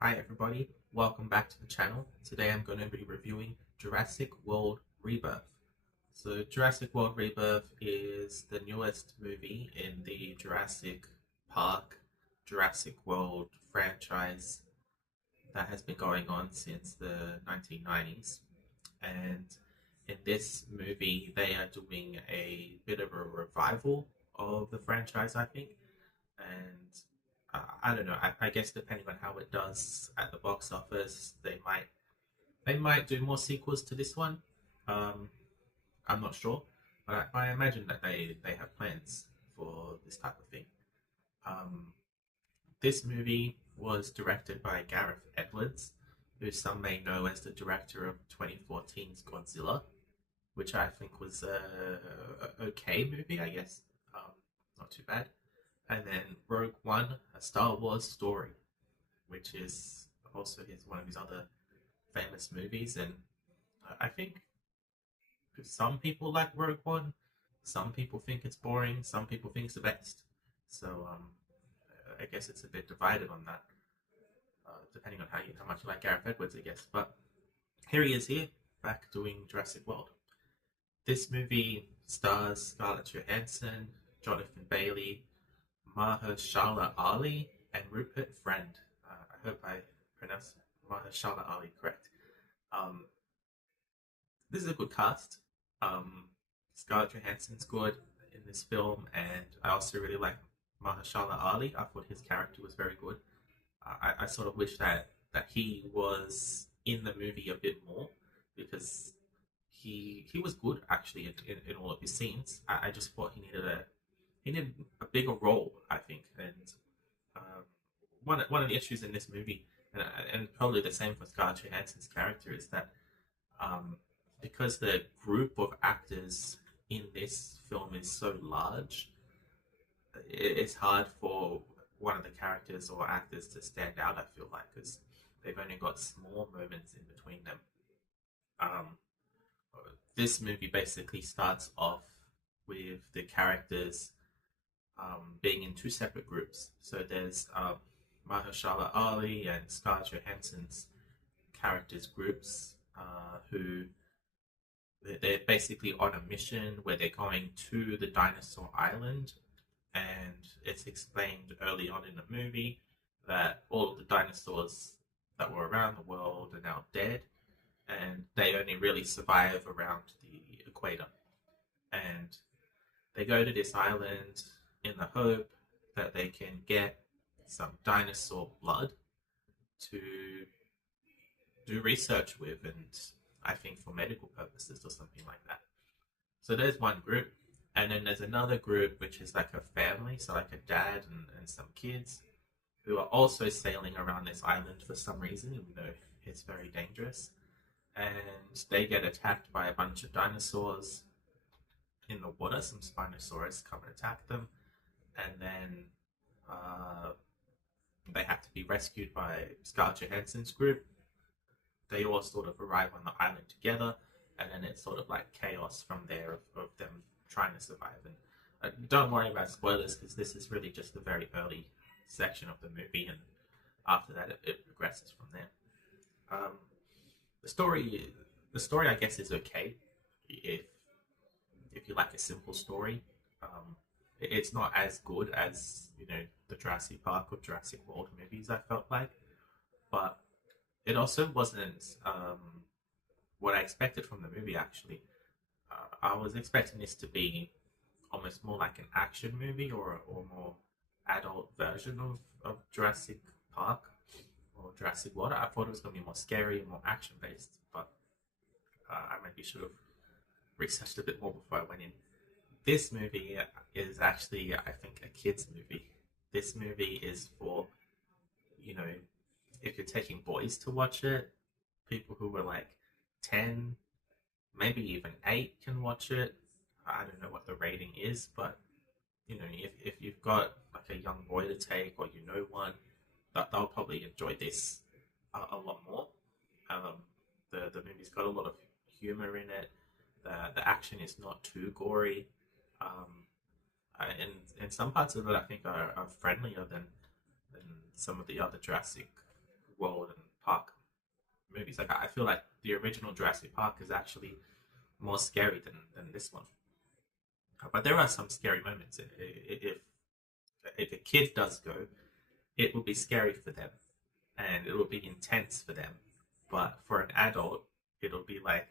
Hi everybody, welcome back to the channel. Today I'm going to be reviewing Jurassic World Rebirth. So Jurassic World Rebirth is the newest movie in the Jurassic Park, Jurassic World franchise that has been going on since the 1990s. And in this movie, they are doing a bit of a revival of the franchise, I think. And I don't know. I guess depending on how it does at the box office, they might do more sequels to this one. Um, I'm not sure, but I imagine that they have plans for this type of thing. Um, this movie was directed by Gareth Edwards, who some may know as the director of 2014's Godzilla, which I think was a okay movie, I guess. Um, Not too bad. And then Rogue One, a Star Wars story, which is also one of his other famous movies. And I think some people like Rogue One, some people think it's boring, some people think it's the best. So I guess it's a bit divided on that, depending on how much you like Gareth Edwards, I guess. But here he is here, back doing Jurassic World. This movie stars Scarlett Johansson, Jonathan Bailey, Mahershala Ali, and Rupert Friend. I hope I pronounced Mahershala Ali correct. Um, this is a good cast. Um, Scarlett Johansson's good in this film, and I also really like Mahershala Ali. I thought his character was very good. I sort of wish that he was in the movie a bit more because he was good actually in all of his scenes. I just thought he needed a bigger role, I think, and um, one of the issues in this movie, and probably the same for Scarlett Johansson's character, is that um, because the group of actors in this film is so large, it's hard for one of the characters or actors to stand out. I feel like because they've only got small moments in between them. Um, this movie basically starts off with the characters being in two separate groups. So there's Mahershala Ali and Scarlett Johansson's characters groups who they're basically on a mission where they're going to the dinosaur island, and it's explained early on in the movie that all of the dinosaurs that were around the world are now dead, and they only really survive around the equator. And they go to this island in the hope that they can get some dinosaur blood to do research with, and I think for medical purposes or something like that. So there's one group, and then there's another group which is like a family, so like a dad and some kids who are also sailing around this island for some reason, even though it's very dangerous. And they get attacked by a bunch of dinosaurs in the water. Some Spinosaurus come and attack them, and then uh, they have to be rescued by Scarlett Johansson's group. They all sort of arrive on the island together, and then it's sort of like chaos from there of them trying to survive. And don't worry about spoilers because this is really just the very early section of the movie, and after that it progresses from there. Um, the story, the story, I guess, is okay if you like a simple story. Um, it's not as good as the Jurassic Park or Jurassic World movies. I felt like, but it also wasn't what I expected from the movie. Actually, I was expecting this to be almost more like an action movie or more adult version of Jurassic Park or Jurassic World. I thought it was going to be more scary and more action based, but I maybe should have researched a bit more before I went in. This movie is actually, I think, a kids movie. This movie is for, you know, if you're taking boys to watch it, people who were like 10, maybe even 8 can watch it. I don't know what the rating is, but if you've got like a young boy to take or one, that they'll probably enjoy this a lot more. Um, the movie's got a lot of humor in it. The action is not too gory. Um, and some parts of it I think are friendlier than some of the other Jurassic World and Park movies. Like I feel like the original Jurassic Park is actually more scary than this one. But there are some scary moments. If a kid does go, it will be scary for them and it will be intense for them. But for an adult, it'll be like,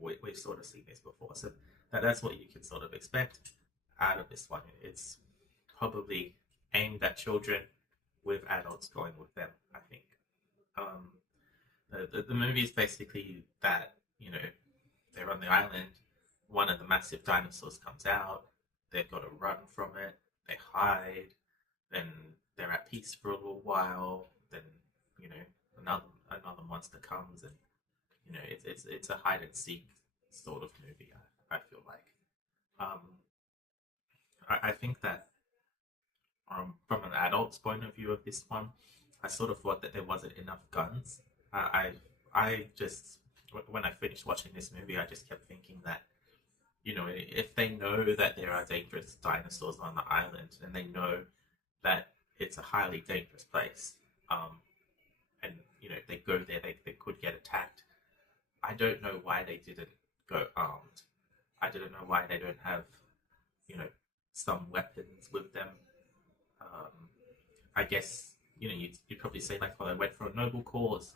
we've sort of seen this before. So that's what you can sort of expect out of this one. It's probably aimed at children with adults going with them, I think. Um, the movie is basically that, they're on the island, one of the massive dinosaurs comes out, they've got to run from it, they hide, then they're at peace for a little while, then, you know, another monster comes and, it's a hide and seek sort of movie, I feel like. Um, I think that from an adult's point of view of this one, I sort of thought that there wasn't enough guns. I just when I finished watching this movie, I just kept thinking that if they know that there are dangerous dinosaurs on the island and they know that it's a highly dangerous place, and if they go there, they could get attacked. I don't know why they didn't go armed. I don't know why they don't have you know some weapons with them. Um, I guess you'd probably say like, well, they went for a noble cause.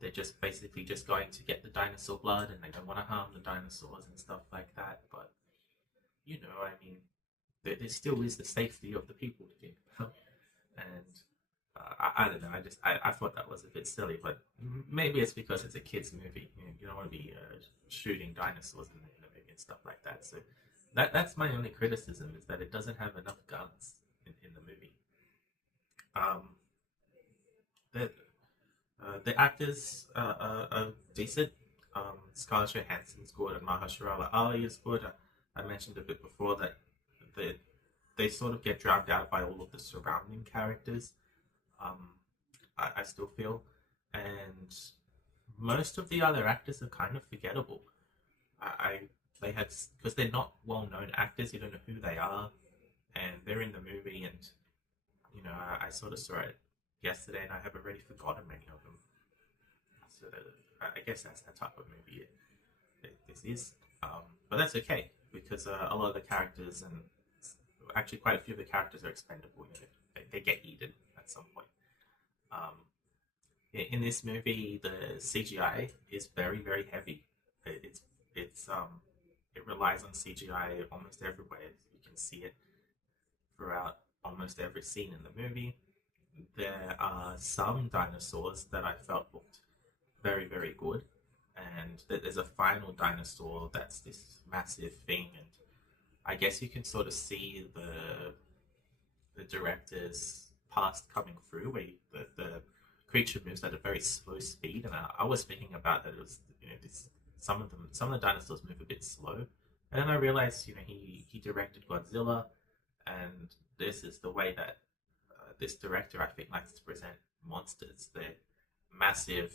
They're just basically just going to get the dinosaur blood, and they don't want to harm the dinosaurs and stuff like that. But I mean, there still is the safety of the people to think about, and I don't know. I thought that was a bit silly, but maybe it's because it's a kids' movie. You don't want to be shooting dinosaurs in the movie and stuff like that. So that's my only criticism, is that it doesn't have enough guns in the movie. Um, the the actors are decent. Scarlett Johansson's good, and Mahershala Ali is good. I mentioned a bit before that they they sort of get drowned out by all of the surrounding characters. Um, I still feel, and most of the other actors are kind of forgettable. I they had, because they're not well known actors. You don't know who they are, and they're in the movie, and I sort of saw it yesterday, and I have already forgotten many of them. So I guess that's the type of movie this is. But that's okay, because a lot of the characters, and actually quite a few of the characters, are expendable. They get eaten at some point. Um, in this movie, the CGI is very, very heavy. It relies on CGI almost everywhere. You can see it throughout almost every scene in the movie. There are some dinosaurs that I felt looked very, very good, and there's a final dinosaur that's this massive thing, and I guess you can sort of see the director's past coming through, where the creature moves at a very slow speed, and I was thinking about that it was some of the dinosaurs move a bit slow, and then I realized he directed Godzilla, and this is the way that this director, I think, likes to present monsters. They're massive,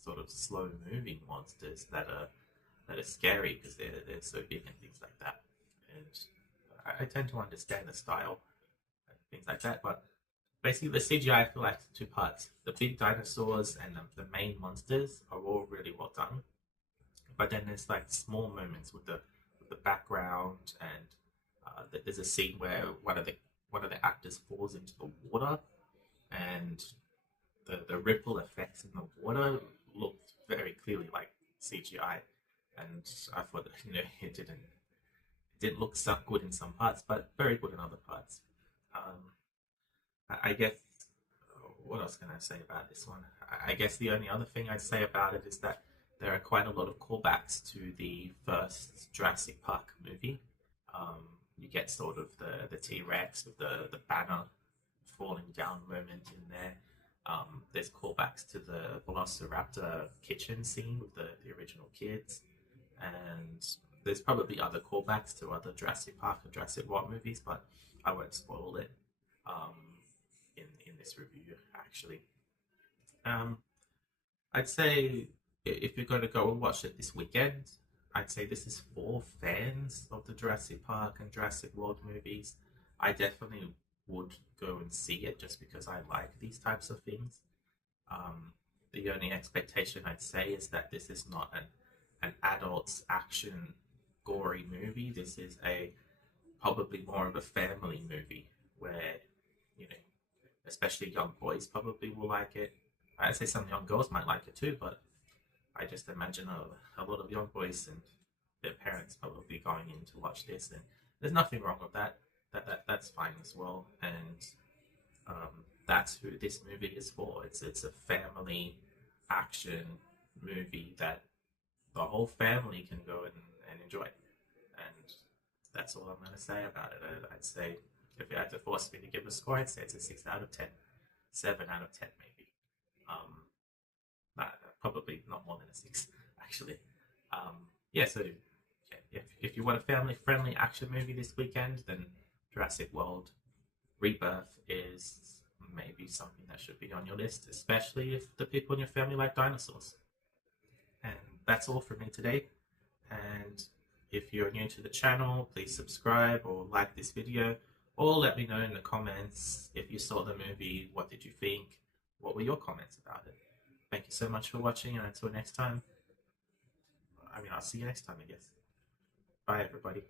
sort of slow moving monsters that are scary because they're so big and things like that. And I tend to understand the style and things like that. But basically, the CGI, I feel like, two parts. The big dinosaurs and the main monsters are all really well done. But then there's like small moments with the background, and there's a scene where one of the actors falls into the water, and the ripple effects in the water looked very clearly like CGI, and I thought that it didn't look so good in some parts, but very good in other parts. I guess, what else can I say about this one? I guess the only other thing I'd say about it is that there are quite a lot of callbacks to the first Jurassic Park movie. You get sort of the T Rex with the banner falling down moment in there. There's callbacks to the Velociraptor kitchen scene with the original kids, and there's probably other callbacks to other Jurassic Park and Jurassic World movies, but I won't spoil it um, in this review, actually. Um, I'd say if you're going to go and watch it this weekend, I'd say this is for fans of the Jurassic Park and Jurassic World movies. I definitely would go and see it just because I like these types of things. Um, the only expectation I'd say is that this is not an adult's action gory movie. This is a probably more of a family movie where, you know, especially young boys probably will like it. I'd say some young girls might like it too, but I just imagine a lot of young boys and their parents probably going in to watch this, and there's nothing wrong with that. That's fine as well, and that's who this movie is for. It's a family action movie that the whole family can go and enjoy, and that's all I'm going to say about it. I'd say if you had to force me to give a score, I'd say it's a 6 out of 10, 7 out of 10 maybe. Um, Probably not more than a 6 actually. Yeah, so yeah, if you want a family friendly action movie this weekend, then Jurassic World Rebirth is maybe something that should be on your list, especially if the people in your family like dinosaurs. And that's all from me today. And if you're new to the channel, please subscribe or like this video, or let me know in the comments if you saw the movie, what did you think, what were your comments about it. Thank you so much for watching, and until next time, I'll see you next time, I guess. Bye, everybody.